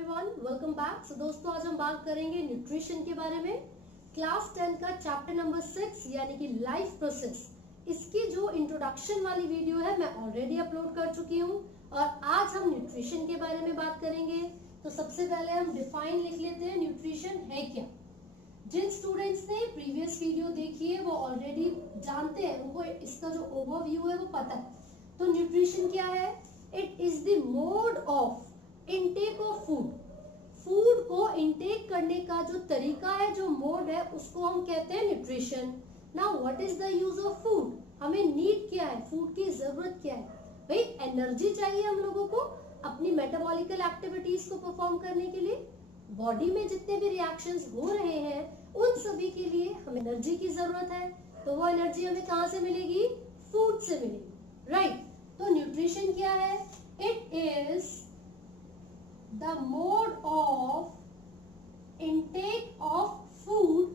Everyone, welcome back. सो दोस्तों, आज हम बात करेंगे न्यूट्रिशन के बारे में। क्लास 10 का चैप्टर नंबर 6 यानी कि लाइफ प्रोसेस, इसकी जो इंट्रोडक्शन वाली वीडियो है मैं ऑलरेडी अपलोड कर चुकी हूँ और आज हम न्यूट्रिशन के बारे में बात करेंगे। तो सबसे पहले हम डिफाइन लिख लेते हैं, न्यूट्रिशन है क्या। जिन स्टूडेंट्स ने प्रीवियस वीडियो देखी है वो ऑलरेडी जानते हैं, उनको इसका जो ओवरव्यू है वो पता है। तो न्यूट्रिशन क्या है? It is the mode of intake of food. Food को इनटेक करने का जो तरीका है, जो मोड है, उसको हम कहते हैं nutrition. Now what is the use of food? हमें नीड क्या है, फूड की जरूरत क्या है? भाई एनर्जी चाहिए हम लोगों को अपनी मेटाबॉलिकल एक्टिविटीज को परफॉर्म करने के लिए। बॉडी में जितने भी रिएक्शंस हो रहे हैं उन सभी के लिए हमें एनर्जी की जरूरत है। तो वो एनर्जी हमें कहाँ से मिलेगी? फूड से मिलेगी, राइट। तो न्यूट्रिशन क्या है? It is the mode of intake of food,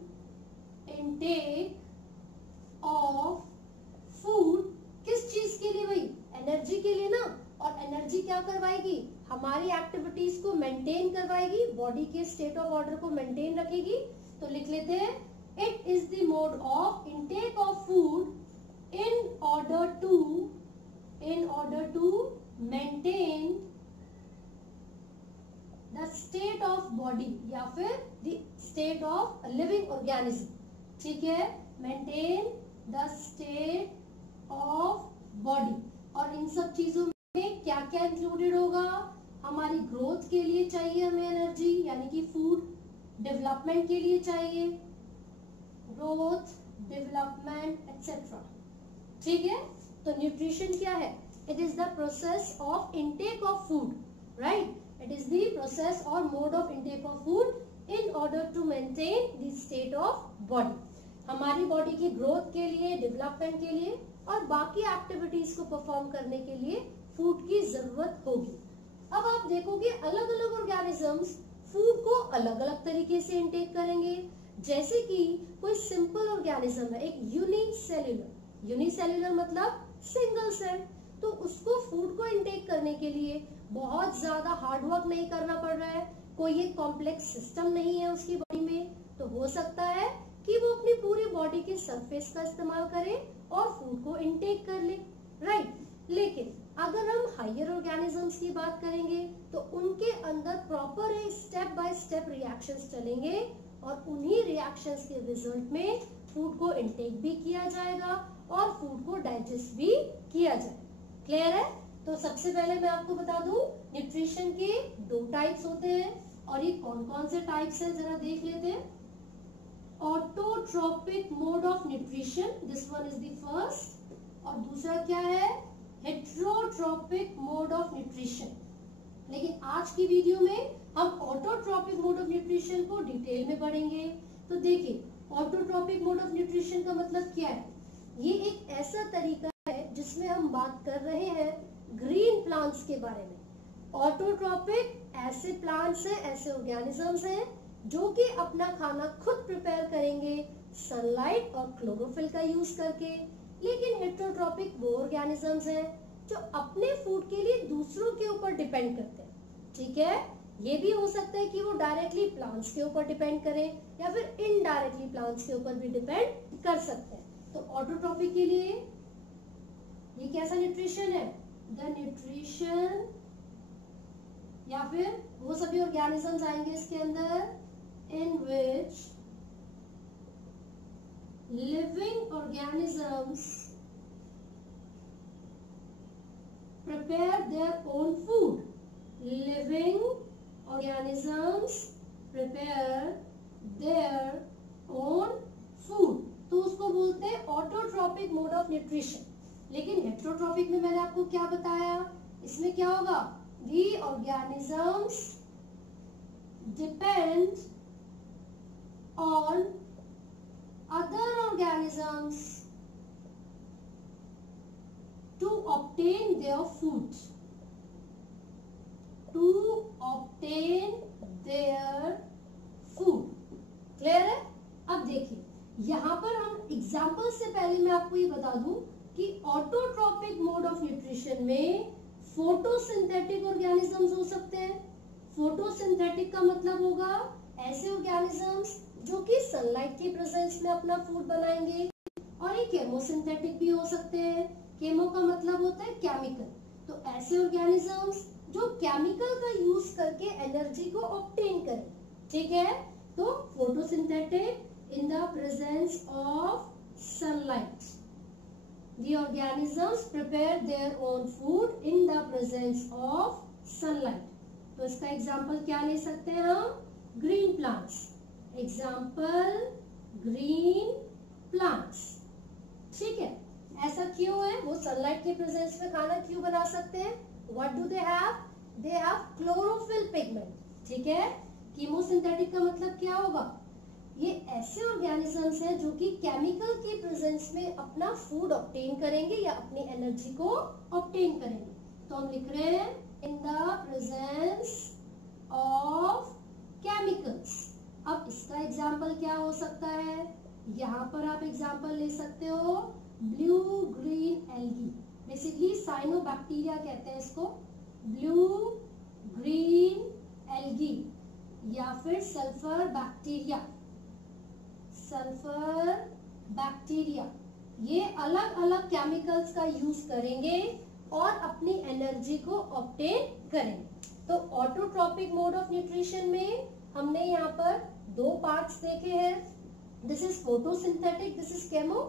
किस चीज के लिए? भाई एनर्जी के लिए ना। और एनर्जी क्या करवाएगी? हमारी एक्टिविटीज को मेंटेन करवाएगी, बॉडी के स्टेट ऑफ ऑर्डर को मेंटेन रखेगी। तो लिख लेते हैं, it is the mode of intake of food in order to maintain the state of body या फिर the state of living organism. ठीक है, maintain the state of body. और इन सब चीजों में क्या क्या इंक्लूडेड होगा? हमारी ग्रोथ के लिए चाहिए हमें एनर्जी, यानी कि फूड। डेवलपमेंट के लिए चाहिए ग्रोथ, डेवलपमेंट एक्सेट्रा। ठीक है, तो न्यूट्रिशन क्या है? It is the process of intake of food, right. It is the process or mode of intake of food in order to maintain the state of body. हमारी body की growth के लिए, development के लिए और बाकी एक्टिविटीज को perform करने के लिए फूड की जरूरत होगी। अब आप देखोगे अलग अलग ऑर्गेनिजम्स फूड को अलग अलग तरीके से इंटेक करेंगे। जैसे कि कोई सिंपल ऑर्गेनिज्म है, एक यूनिसेल्युलर मतलब सिंगल सेल, तो उसको फूड को इंटेक करने के लिए बहुत ज्यादा हार्ड वर्क नहीं करना पड़ रहा है, कोई एक कॉम्प्लेक्स सिस्टम नहीं है उसकी बॉडी में। तो हो सकता है कि वो अपनी पूरी बॉडी के सरफेस का इस्तेमाल करे और फूड को इंटेक कर ले, राइट। लेकिन अगर हम हायर ऑर्गेनिजम्स की बात करेंगे तो उनके अंदर proper step by step reactions चलेंगे और उन्हीं रिएक्शंस के रिजल्ट में फूड को इंटेक भी किया जाएगा और फूड को डाइजेस्ट भी किया जाएगा। क्लियर है? तो सबसे पहले मैं आपको बता दूं, न्यूट्रिशन के 2 टाइप्स होते हैं और ये कौन कौन से टाइप्स हैं जरा देख लेते हैं। Autotrophic mode of nutrition, this one is the first. और दूसरा क्या है? Heterotrophic mode of nutrition. लेकिन आज की वीडियो में हम ऑटोट्रोपिक मोड ऑफ न्यूट्रिशन को डिटेल में पढ़ेंगे। तो देखिए, ऑटोट्रोपिक मोड ऑफ न्यूट्रिशन का मतलब क्या है? ये एक ऐसा तरीका है जिसमें हम बात कर रहे हैं ग्रीन प्लांट्स के बारे में। ऑटोट्रोपिक ऐसे प्लांट्स हैं, ऐसे ऑर्गेनिजम्स हैं जो कि अपना खाना खुद प्रिपेयर करेंगे सनलाइट और क्लोरोफिल का यूज करके। लेकिन हेट्रोट्रोपिक वो ऑर्गेनिजम्स हैं जो अपने फूड के लिए दूसरों के ऊपर डिपेंड करते हैं। ठीक है, ये भी हो सकता है कि वो डायरेक्टली प्लांट्स के ऊपर डिपेंड करें या फिर इनडायरेक्टली प्लांट्स के ऊपर भी डिपेंड कर सकते हैं। तो ऑटोट्रोपिक के लिए ये कैसा न्यूट्रिशन है? द न्यूट्रिशन या फिर वो सभी ऑर्गेनिजम्स आएंगे इसके अंदर in which living organisms prepare their own food. Living organisms prepare their own food, तो उसको बोलते हैं ऑटोट्रोपिक मोड ऑफ न्यूट्रिशन। लेकिन हेट्रोट्रोपिक में मैंने आपको क्या बताया? इसमें क्या होगा? The organisms depend on other organisms to obtain their food. Clear है? अब देखिए, यहाँ पर हम एग्जाम्पल से पहले मैं आपको ये बता दूं कि ऑटोट्रोपिक मोड ऑफ न्यूट्रिशन में फोटोसिंथेटिक ऑर्गेनिजम्स हो सकते हैं। फोटोसिंथेटिक का मतलब होगा ऐसे ऑर्गेनिजम्स जो कि सनलाइट के प्रेजेंस में अपना फूड बनाएंगे। और ये केमोसिंथेटिक भी हो सकते हैं। केमो का मतलब होता है केमिकल, तो ऐसे ऑर्गेनिजम्स जो केमिकल का यूज करके एनर्जी को ऑब्टेन करें। ठीक है, तो photosynthetic in the presence of sunlight, the organisms prepare their own food in the presence of sunlight। तो इसका एग्जाम्पल क्या ले सकते हैं हम? Green plants. Example green plants. ठीक है, ऐसा क्यों है? वो सनलाइट के प्रेजेंस में खाना क्यों बना सकते हैं? What do they have? They have chlorophyll pigment. ठीक है, कीमोसिंथेटिक का मतलब क्या होगा? ये ऐसे ऑर्गेनिजम्स हैं जो कि केमिकल के प्रेजेंस में अपना फूड ऑब्टेन करेंगे या अपनी एनर्जी को ऑब्टेन करेंगे। तो हम लिख रहे हैं in the presence of chemicals. अब इसका एग्जाम्पल क्या हो सकता है? यहाँ पर आप एग्जाम्पल ले सकते हो blue green algae. Basically cyanobacteria कहते हैं इसको, ब्लू ग्रीन एल्गी या फिर सल्फर बैक्टीरिया। सल्फर बैक्टीरिया ये अलग अलग केमिकल्स का यूज करेंगे और अपनी एनर्जी को ऑब्टेन करेंगे। तो ऑटोट्रॉपिक मोड ऑफ न्यूट्रिशन में हमने यहाँ पर दो पार्ट्स देखे हैं। This is photosynthetic, this is chemo.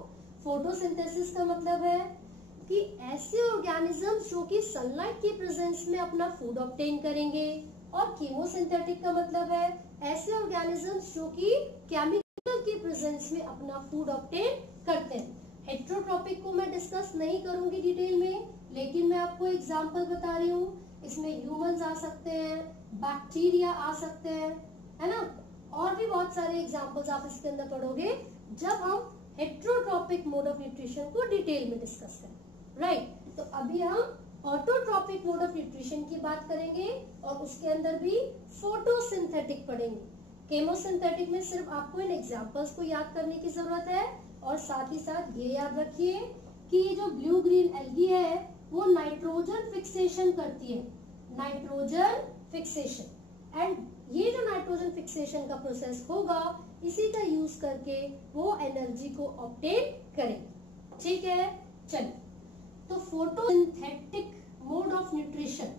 Photosynthesis का मतलब है कि ऐसे ऑर्गेनिजम्स जो कि सनलाइट के प्रेजेंस में अपना फूड ऑब्टेन करेंगे, और कीमोसिंथेटिक का मतलब है ऐसे ऑर्गेनिजम्स जो कि केमिकल के प्रेजेंस में अपना फूड ऑब्टेन करते हैं। हेट्रोट्रॉपिक को मैं डिस्कस नहीं करूंगी डिटेल में, लेकिन मैं आपको एग्जांपल बता रही हूँ। इसमें ह्यूमंस आ सकते हैं, बैक्टीरिया आ सकते हैं, है ना, और भी बहुत सारे एग्जांपल्स आप इसके अंदर पढ़ोगे जब हम हेट्रोट्रॉपिक मोड ऑफ न्यूट्रिशन को डिटेल में डिस्कस करें। राइट, तो अभी हम ऑटोट्रॉपिक मोड ऑफ न्यूट्रिशन की बात करेंगे और उसके अंदर भी फोटोसिंथेटिक पढ़ेंगे। केमोसिंथेटिक में सिर्फ आपको इन एग्जांपल्स को याद करने की जरूरत है, और साथ ही साथ ये याद रखिए कि ये जो ब्लू ग्रीन एल्गी है वो नाइट्रोजन फिक्सेशन करती है, नाइट्रोजन फिक्सेशन। एंड ये जो नाइट्रोजन फिक्सेशन का प्रोसेस होगा, इसी का यूज करके वो एनर्जी को ऑब्टेन करेंगे। ठीक है, चलिए, तो फोटोसिंथेटिक मोड ऑफ न्यूट्रिशन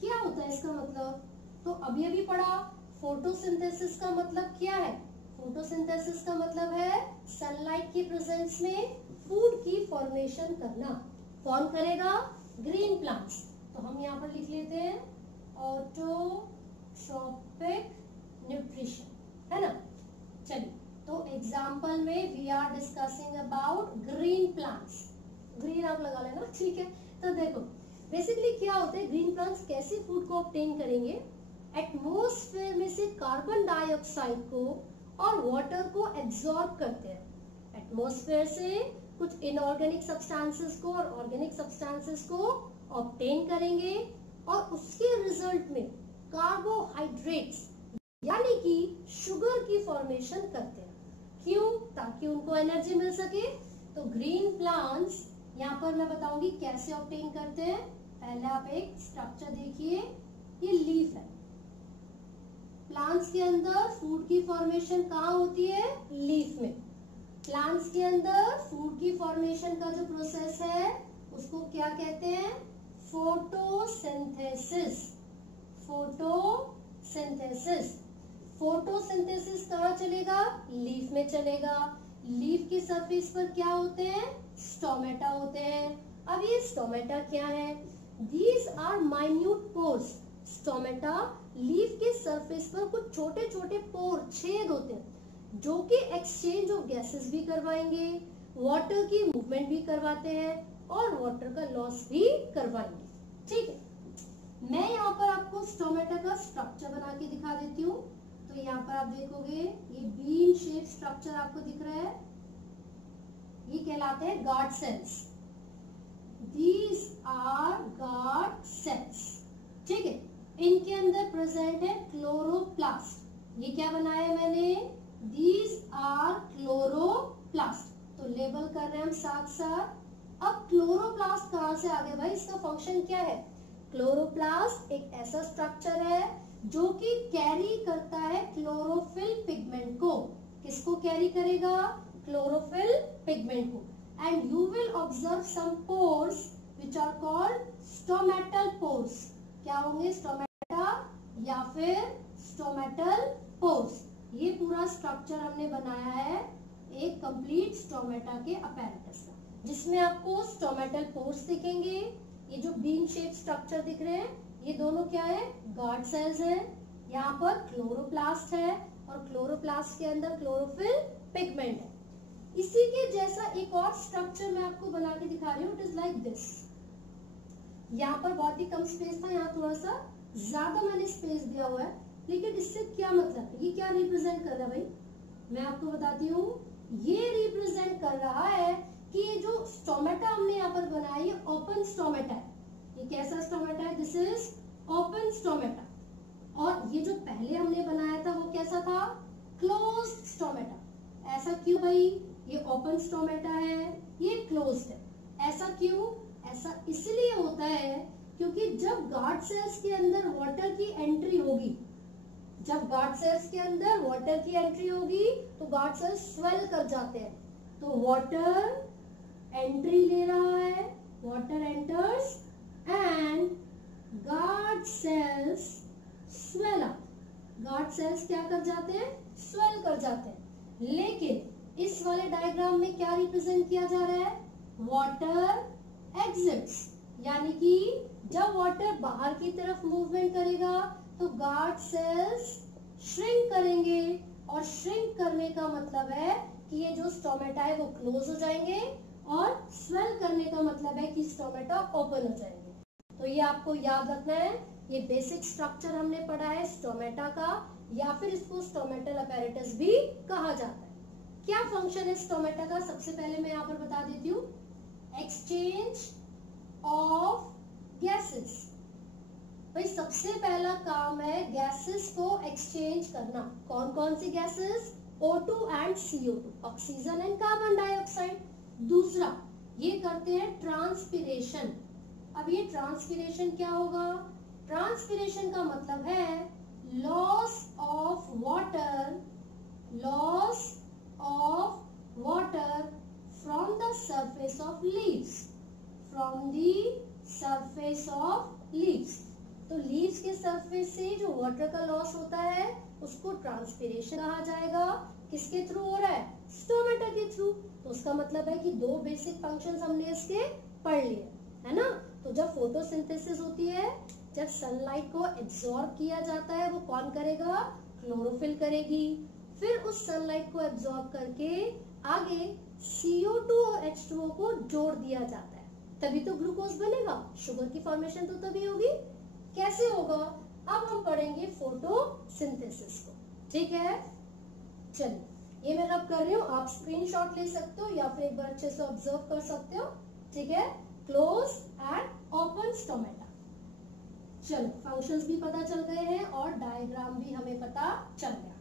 क्या होता है इसका मतलब? तो अभी पढ़ा। फोटोसिंथेसिस का मतलब क्या है? फोटोसिंथेसिस का मतलब है सनलाइट की प्रेजेंस में फूड की फॉर्मेशन करना। कौन करेगा? Green plants. तो हम यहाँ पर लिख लेते हैं ऑटोट्रॉपिक न्यूट्रिशन, है ना। चलिए, तो एग्जाम्पल में we are discussing about green plants. Green आप लगा लेना, ठीक है। तो देखो बेसिकली क्या होता है, ग्रीन प्लांट्स कैसे फूड को ऑब्टेन करेंगे? एटमॉस्फेयर में से कार्बन डाइऑक्साइड को और वाटर को एब्जॉर्ब करते हैं। एटमॉस्फेयर से कुछ इनऑर्गेनिक सब्सटेंसेस को और ऑर्गेनिक सब्सटेंसेस को ऑब्टेन करेंगे, और उसके रिजल्ट में कार्बोहाइड्रेट्स यानी कि शुगर की फॉर्मेशन करते हैं। क्यों? ताकि उनको एनर्जी मिल सके। तो ग्रीन प्लांट्स यहाँ पर मैं बताऊंगी कैसे ऑब्टेन करते हैं। पहले आप एक स्ट्रक्चर देखिए, ये लीफ है। प्लांट्स के अंदर फूड की फॉर्मेशन कहाँ होती है? लीफ में। प्लांट्स के अंदर फूड की फॉर्मेशन का जो प्रोसेस है उसको क्या कहते हैं? फोटोसिंथेसिस। फोटोसिंथेसिस। फोटोसिंथेसिस कहाँ चलेगा? लीफ में चलेगा। लीफ के सरफेस पर क्या होते हैं? स्टोमेटा होते हैं। अब ये स्टोमेटा क्या है? These are minute pores. Stomata leaf के सरफेस पर कुछ छोटे छोटे पोर, छेद होते हैं, जो कि एक्सचेंज ऑफ गैसेस भी करवाएंगे, वाटर की मूवमेंट भी करवाते हैं और वाटर का लॉस भी करवाएंगे। ठीक है, मैं यहाँ पर आपको स्टोमेटा का स्ट्रक्चर बना के दिखा देती हूँ। तो यहाँ पर आप देखोगे ये बीन शेप स्ट्रक्चर आपको दिख रहा है, ये कहलाते हैं guard cells. These are guard cells। ठीक है, इनके अंदर प्रेजेंट है क्लोरोप्लास्ट। ये क्या बनाया है मैंने? These are chloroplast. तो लेबल कर रहे हैं हम साथ साथ। अब क्लोरोप्लास्ट कहाँ से आ गए भाई? इसका फंक्शन क्या है? क्लोरोप्लास्ट एक ऐसा स्ट्रक्चर है जो कि कैरी करता है क्लोरोफिल पिगमेंट को। किसको कैरी करेगा? क्लोरोफिल पिगमेंट को। And you will observe some pores which are called stomatal pores. क्या होंगे? स्टोमेटा या फिर स्टोमेटल पोर्स। ये पूरा स्ट्रक्चर हमने बनाया है एक कंप्लीट स्टोमेटा के अपैरेटस का, जिसमें आपको स्टोमेटल पोर्स दिखेंगे। ये जो बीन शेप स्ट्रक्चर दिख रहे हैं, ये दोनों क्या है? गार्ड सेल्स है। यहाँ पर क्लोरोप्लास्ट है और क्लोरोप्लास्ट के अंदर क्लोरोफिल पिगमेंट है। इसी के जैसा एक और स्ट्रक्चर मैं आपको बना के दिखा रही हूँ। It is like this. यहाँ पर बहुत ही कम स्पेस था, यहाँ थोड़ा सा ज्यादा मैंने स्पेस दिया हुआ है। लेकिन इससे क्या मतलब है? ये क्या रिप्रेजेंट कर रहा है भाई? मैं आपको बताती हूँ। ये रिप्रेजेंट कर रहा है कि ये जो स्टोमेटा हमने यहाँ पर बनाया है ओपन स्टोमेटा है। ये कैसा स्टोमेटा है? This is open stomata. और ये जो पहले हमने बनाया था वो कैसा था? Closed stomata. ऐसा क्यों भाई? ये ओपन स्टोमेटा है, ये क्लोज्ड है। ऐसा क्यों? ऐसा इसलिए होता है क्योंकि जब गार्ड सेल्स के अंदर वाटर की एंट्री होगी, जब गार्ड सेल्स के अंदर वाटर की एंट्री होगी तो गार्ड सेल्स स्वेल कर जाते हैं। तो वाटर एंट्री ले रहा है, water enters and guard cells swell up. Guard cells क्या कर जाते हैं? स्वेल कर जाते हैं। लेकिन इस वाले डायग्राम में क्या रिप्रेजेंट किया जा रहा है? वाटर एग्जिट्स, यानी कि जब वाटर बाहर की तरफ मूवमेंट करेगा तो गार्ड सेल्स श्रिंक करेंगे। और श्रिंक करने का मतलब है कि ये जो स्टोमेटा है वो क्लोज हो जाएंगे, और स्वेल करने का मतलब है कि स्टोमेटा ओपन हो जाएंगे। तो ये आपको याद रखना है। ये बेसिक स्ट्रक्चर हमने पढ़ा है स्टोमेटा का, या फिर इसको स्टोमेटल अपैरेटस भी कहा जाता है। क्या फंक्शन है स्टोमेटा का? सबसे पहले मैं यहाँ पर बता देती हूँ। Exchange of gases. भाई सबसे पहला काम है गैसेस को एक्सचेंज करना। कौन कौन सी gases? O2 and CO2, oxygen and carbon dioxide. दूसरा, ये करते हैं ट्रांसपिरेशन। अब ये ट्रांसपिरेशन क्या होगा? ट्रांसपिरेशन का मतलब है loss of water, loss of water from the surface of leaves, from the surface of leaves. तो लीव्स के सरफेस से जो वाटर का लॉस होता है उसको ट्रांसपिरेशन कहा जाएगा। किसके थ्रू हो रहा है? स्टोमेटा के थ्रू। तो उसका मतलब है कि दो बेसिक फंक्शंस हमने इसके पढ़ लिए, है ना। तो जब फोटोसिंथेसिस होती है, जब सनलाइट को एब्जॉर्ब किया जाता है, वो कौन करेगा? क्लोरोफिल करेगी। फिर उस सनलाइट को एब्जॉर्ब करके आगे CO2 और H2O को जोड़ दिया जाता है, तभी तो ग्लूकोज बनेगा। शुगर की फॉर्मेशन तो तभी होगी। कैसे होगा? अब हम पढ़ेंगे फोटोसिंथेसिस को, ठीक है। चलिए, ये मैं अब कर रही हूँ, आप स्क्रीनशॉट ले सकते हो या फिर एक बार अच्छे से ऑब्जर्व कर सकते हो, ठीक है। Close and open stomata. चलो, फंक्शंस भी पता चल गए हैं और डायग्राम भी हमें पता चल गया।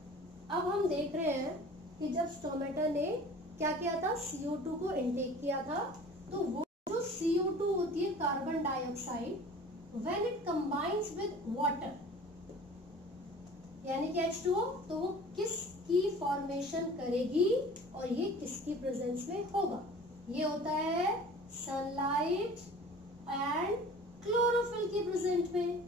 अब हम देख रहे हैं कि जब स्टोमेटा ने क्या किया था? CO2 को इनटेक किया था। तो वो जो CO2 होती है, carbon dioxide, when it combines with water यानी कि H2O, तो वो किसकी फॉर्मेशन करेगी और ये किसकी प्रेजेंस में होगा? ये होता है सनलाइट एंड क्लोरोफिल की प्रेजेंस में।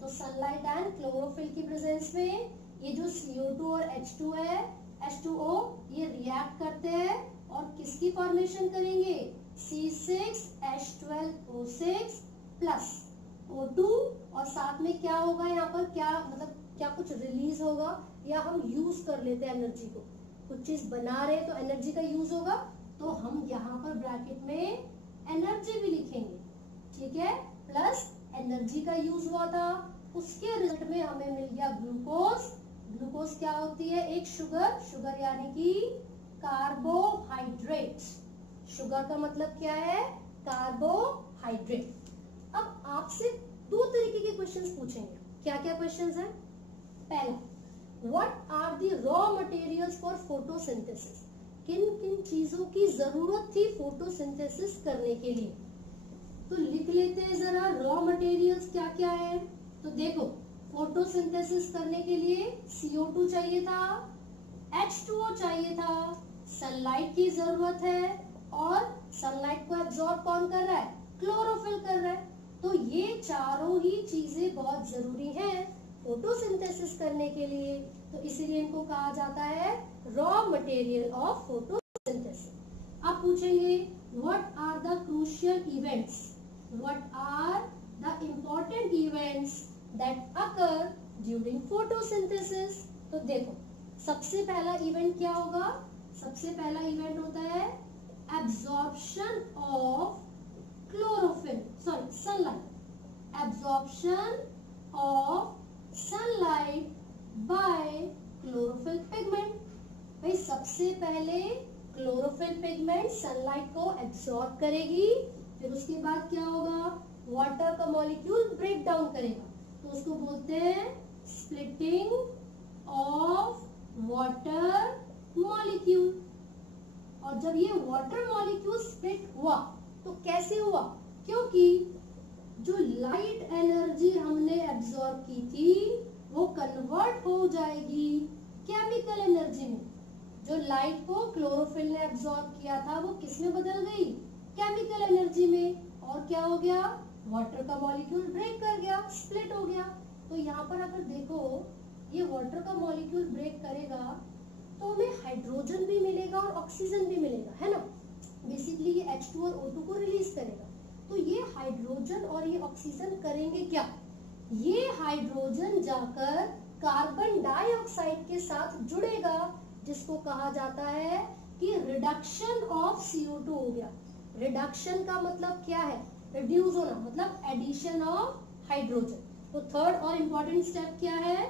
तो सनलाइट एंड क्लोरोफिल की प्रेजेंस में ये जो CO2 और H2 है, H2O, ये रिएक्ट करते हैं और किसकी फॉर्मेशन करेंगे? C6H12O6 प्लस O2, और साथ में क्या होगा यहाँ पर? क्या मतलब क्या कुछ रिलीज होगा, या हम यूज कर लेते हैं एनर्जी को। कुछ चीज बना रहे तो एनर्जी का यूज होगा, तो हम यहाँ पर ब्रैकेट में एनर्जी भी लिखेंगे, ठीक है। प्लस एनर्जी का यूज हुआ था, उसके रिजल्ट में हमें मिल गया ग्लूकोज। ग्लूकोज क्या होती है? एक शुगर। शुगर यानी कि कार्बोहाइड्रेट। शुगर का मतलब क्या है? कार्बोहाइड्रेट। अब आपसे दो तरीके के क्वेश्चंस पूछेंगे। क्या क्या क्वेश्चंस हैं? पहला, what are the raw materials for photosynthesis? किन किन चीजों की जरूरत थी फोटोसिंथेसिस करने के लिए? तो लिख लेते हैं जरा रॉ मटेरियल्स क्या क्या है। तो देखो, फोटोसिंथेसिस करने के लिए CO2 चाहिए था, H2O चाहिए था, सनलाइट की जरूरत है और सनलाइट को एब्जॉर्ब कौन कर रहा है? क्लोरोफिल कर रहा है। तो ये चारों ही चीजें बहुत जरूरी हैं फोटोसिंथेसिस करने के लिए, तो इसीलिए इनको कहा जाता है रॉ मटेरियल ऑफ फोटोसिंथेसिस। आप पूछेंगे what are the crucial events, what are the important events that occur during photosynthesis. तो देखो सबसे पहला इवेंट क्या होगा? सबसे पहला इवेंट होता है absorption of chlorophyll, sorry sunlight, absorption of sunlight bye chlorophyll pigment. भाई सबसे पहले क्लोरोफिल पिगमेंट सनलाइट को एब्जॉर्ब करेगी, फिर उसके बाद क्या होगा? वाटर का मॉलिक्यूल ब्रेक डाउन करेगा, तो उसको बोलते हैं स्प्लिटिंग ऑफ वाटर मॉलिक्यूल। और जब ये वाटर मॉलिक्यूल स्प्लिट हुआ तो कैसे हुआ? क्योंकि जो लाइट एनर्जी हमने एब्जॉर्ब की थी वो कन्वर्ट हो जाएगी केमिकल एनर्जी में। जो लाइट को क्लोरोफिल ने एब्जॉर्ब किया था वो किस में बदल गई? केमिकल एनर्जी में। और क्या हो गया? वाटर का मॉलिक्यूल ब्रेक कर गया, स्प्लिट हो गया। तो यहाँ पर अगर देखो ये वाटर का मॉलिक्यूल ब्रेक करेगा तो हमें हाइड्रोजन भी मिलेगा और ऑक्सीजन भी मिलेगा, है ना। बेसिकली ये H2 और O2 को रिलीज करेगा। तो ये हाइड्रोजन और ये ऑक्सीजन करेंगे क्या? ये हाइड्रोजन जाकर कार्बन डाइऑक्साइड के साथ जुड़ेगा, जिसको कहा जाता है कि रिडक्शन ऑफ CO2 हो गया। रिडक्शन का मतलब क्या है? रिड्यूस होना, मतलब एडिशन ऑफ हाइड्रोजन। तो थर्ड और इम्पोर्टेंट स्टेप क्या है?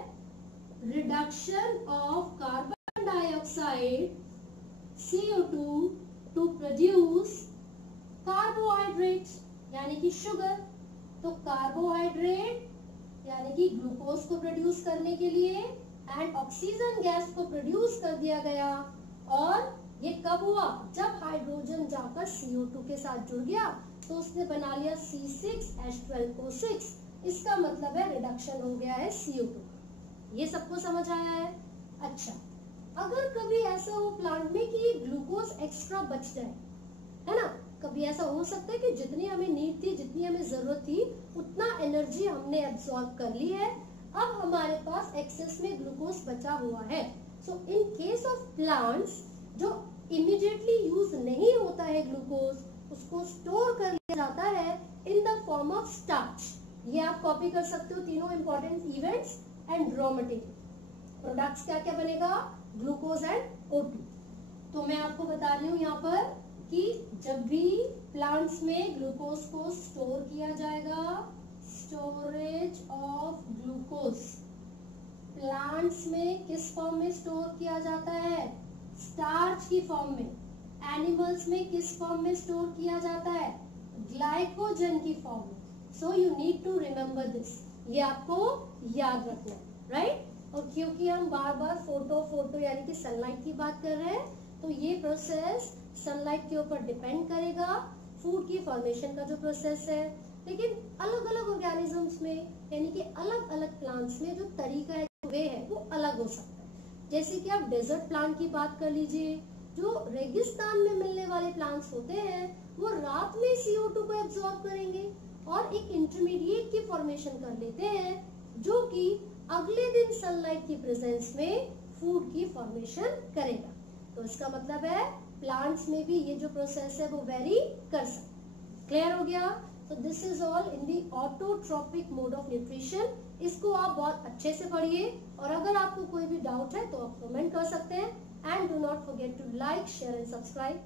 Reduction of carbon dioxide CO2 to produce carbohydrates यानी कि शुगर। तो कार्बोहाइड्रेट यानी कि ग्लूकोज को प्रोड्यूस करने के लिए एंड ऑक्सीजन गैस को प्रोड्यूस कर दिया गया। और ये कब हुआ? जब हाइड्रोजन जाकर CO2 के साथ जुड़ गया तो उसने बना लिया C6H12O6। इसका मतलब है रिडक्शन हो गया है CO2। ये सबको समझ आया है? अच्छा, अगर कभी ऐसा हो प्लांट में कि ग्लूकोज एक्स्ट्रा बच जाए, है ना, कभी ऐसा हो सकता है कि जितनी हमें नीड थी, जितनी हमें जरूरत थी, उतना एनर्जी हमने एब्सॉर्ब कर ली है, अब हमारे पास एक्सेस में ग्लूकोज बचा हुआ है। सो इन केस ऑफ प्लांट्स जो इमीडिएटली यूज नहीं होता है ग्लूकोज, उसको स्टोर कर लिया जाता है in the form of starch. ये आप कॉपी कर सकते हो तीनों important events and raw material. Products क्या क्या बनेगा? Glucose and O2। तो मैं आपको बता रही हूँ यहाँ पर कि जब भी प्लांट्स में ग्लूकोज को स्टोर किया जाएगा, स्टोरेज ऑफ ग्लूकोज प्लांट्स में किस फॉर्म में स्टोर किया जाता है? स्टार्च की फॉर्म में। एनिमल्स में किस फॉर्म में स्टोर किया जाता है? ग्लाइकोजन की फॉर्म में। So you need to remember this, ये आपको याद रखना है, राइट। और क्योंकि हम बार बार फोटो यानी कि सनलाइट की बात कर रहे हैं, तो ये प्रोसेस सनलाइट के ऊपर डिपेंड करेगा, फूड की फॉर्मेशन का जो प्रोसेस है। लेकिन अलग अलग ऑर्गेनिजम्स में यानी कि अलग अलग प्लांट्स में जो तरीका है, वे है, वो अलग हो सकता है। जैसे कि आप डेजर्ट प्लांट की बात कर लीजिए, जो रेगिस्तान में मिलने वाले प्लांट्स होते हैं वो रात में CO2 को एब्जॉर्ब करेंगे और एक इंटरमीडिएट की फॉर्मेशन कर लेते हैं, जो कि अगले दिन सनलाइट की प्रेजेंस में फूड की फॉर्मेशन करेगा। तो इसका मतलब है प्लांट्स में भी ये जो प्रोसेस है वो वेरी कर सकता। क्लियर हो गया? तो this is all in the autotrophic mode of nutrition. इसको आप बहुत अच्छे से पढ़िए और अगर आपको कोई भी डाउट है तो आप कमेंट कर सकते हैं। And do not forget to like, share and subscribe.